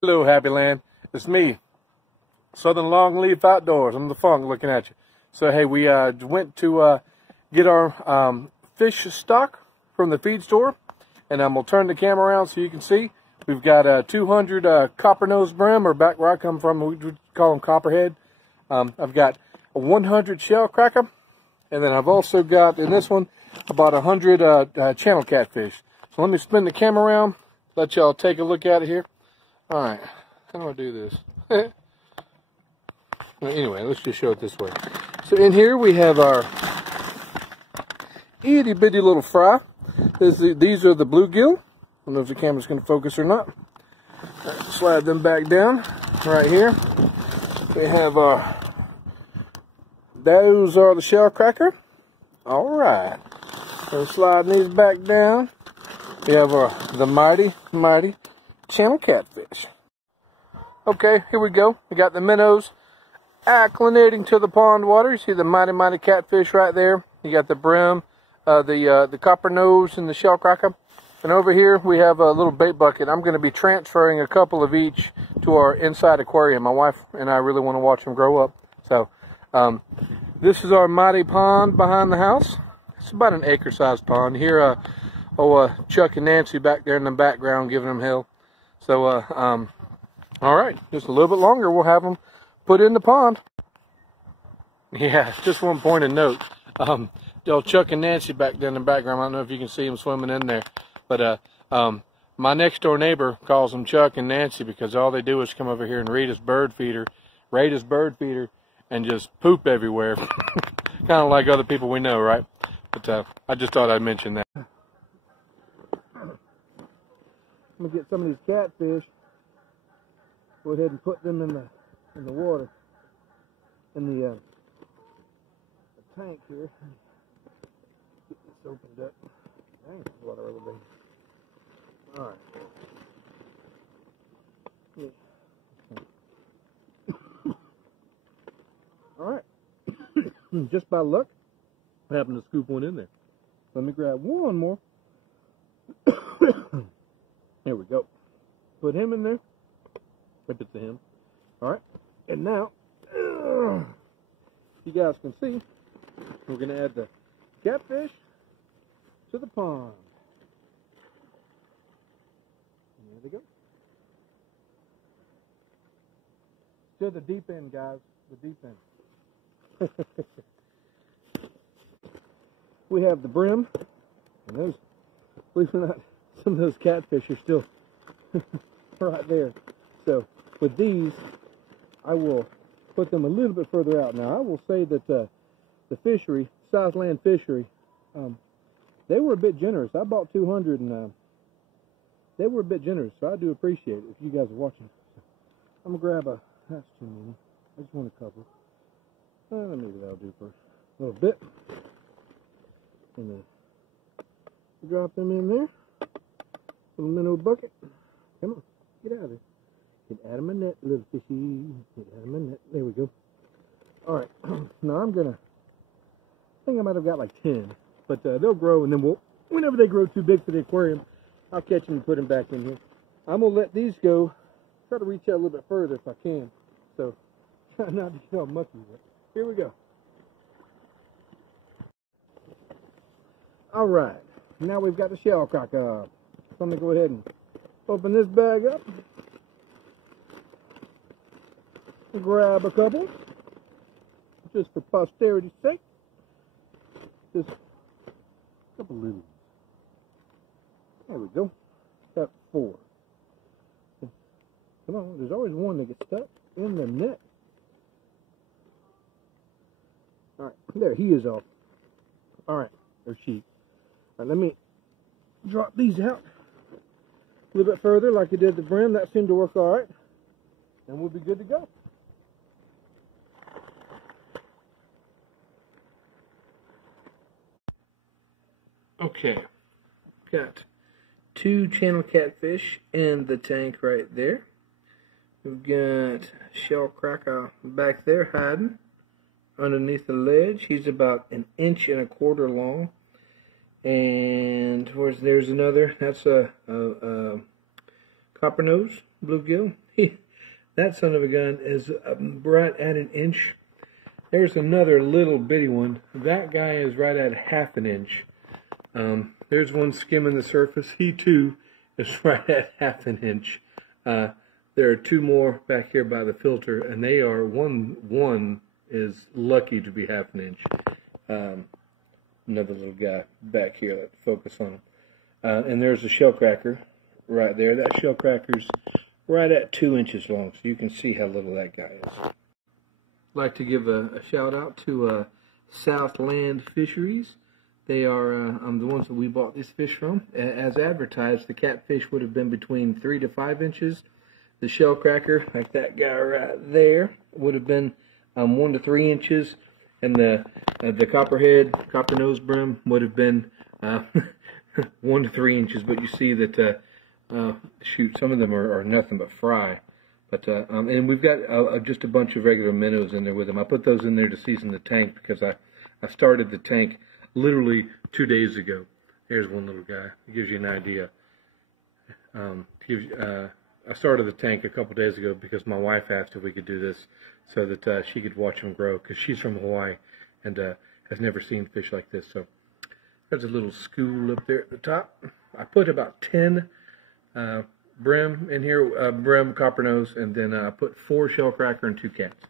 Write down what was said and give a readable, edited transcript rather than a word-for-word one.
Hello, Happy Land. It's me, Southern Longleaf Outdoors. I'm the funk looking at you. So, hey, we went to get our fish stock from the feed store, and I'm going to turn the camera around so you can see. We've got 200 Copper Nose Bream, or back where I come from, we call them Copperhead. I've got 100 Shellcracker, and then I've also got, in this one, about 100 Channel Catfish. So let me spin the camera around, let y'all take a look at it here. Alright, how do I do this? Well, anyway, let's just show it this way. So in here we have our itty bitty little fry. These are the bluegill. I don't know if the camera's going to focus or not. Right, slide them back down right here. We have our, those are the Shellcracker. Alright, so sliding these back down. We have the mighty Channel Catfish. Okay, here we go. We got the minnows acclimating to the pond water. You see the mighty catfish right there. You got the brim, the copper nose, and the shellcracker. And over here we have a little bait bucket. I'm going to be transferring a couple of each to our inside aquarium. My wife and I really want to watch them grow up. So this is our mighty pond behind the house. It's about an acre-sized pond. Here, Chuck and Nancy back there in the background giving them hell. So, all right, just a little bit longer, we'll have them put in the pond. Yeah, just one point of note. Chuck and Nancy back there in the background, I don't know if you can see them swimming in there, but my next door neighbor calls them Chuck and Nancy because all they do is come over here and raid his bird feeder, and just poop everywhere. Kind of like other people we know, right? But I just thought I'd mention that. I'm gonna get some of these catfish. Go ahead and put them in the water, in the tank here. Get this opened up. Dang, there's a lot of rubber bands. All right. All right. Just by luck, I happened to scoop one in there. Let me grab one more. There we go. Put him in there. If it's a him. Alright. And now, you guys can see, we're going to add the catfish to the pond. There they go. To the deep end, guys. The deep end. We have the brim. And those, believe it or not, some of those catfish are still right there. So with these, I will put them a little bit further out. Now I will say that the fishery, Southland Fishery, they were a bit generous. I bought 200 and they were a bit generous, so I do appreciate it if you guys are watching. So I'm gonna grab that's too many. I just want a couple. Maybe that'll do for a little bit. And then drop them in there. Little minnow bucket. Come on, get out of there. Get out of my net, little fishy. Get out of my net. There we go. Alright, now I think I might have got like 10. But they'll grow, and then whenever they grow too big for the aquarium, I'll catch them and put them back in here. I'm going to let these go. Try to reach out a little bit further if I can. So, try not to get all mucky with it. Here we go. Alright, now we've got the shellcracker. So I'm going to go ahead and open this bag up. Grab a couple, just for posterity's sake. Just a couple little. There we go. Got 4. Come on, there's always one that gets stuck in the net. Alright, there, he is off. Alright, or she. Alright, let me drop these out a little bit further like I did the brim. That seemed to work alright. And we'll be good to go. Okay, got 2 channel catfish in the tank right there. We've got Shellcracker back there hiding underneath the ledge. He's about 1.25 inches long. And there's another. That's a Copper Nose Bluegill. that son of a gun is right at an inch. There's another little bitty one. That guy is right at half an inch. There's one skimming the surface. He too is right at half an inch. There are two more back here by the filter, and they are one is lucky to be half an inch. Another little guy back here. Let's focus on him. And there's a shellcracker right there. That shellcracker's right at 2 inches long, so you can see how little that guy is. I'd like to give a shout out to Southland Fisheries. They are the ones that we bought this fish from. As advertised, the catfish would have been between 3 to 5 inches. The shellcracker, like that guy right there, would have been 1 to 3 inches, and the copper nose bream would have been 1 to 3 inches. But you see that, shoot, some of them are nothing but fry. But and we've got just a bunch of regular minnows in there with them. I put those in there to season the tank because I started the tank literally 2 days ago. Here's one little guy. It gives you an idea. I started the tank a couple days ago because my wife asked if we could do this so that she could watch them grow, because she's from Hawaii and has never seen fish like this. So there's a little school up there at the top. I put about 10 bream in here, bream, copper nose, and then I put 4 shellcracker and 2 cats.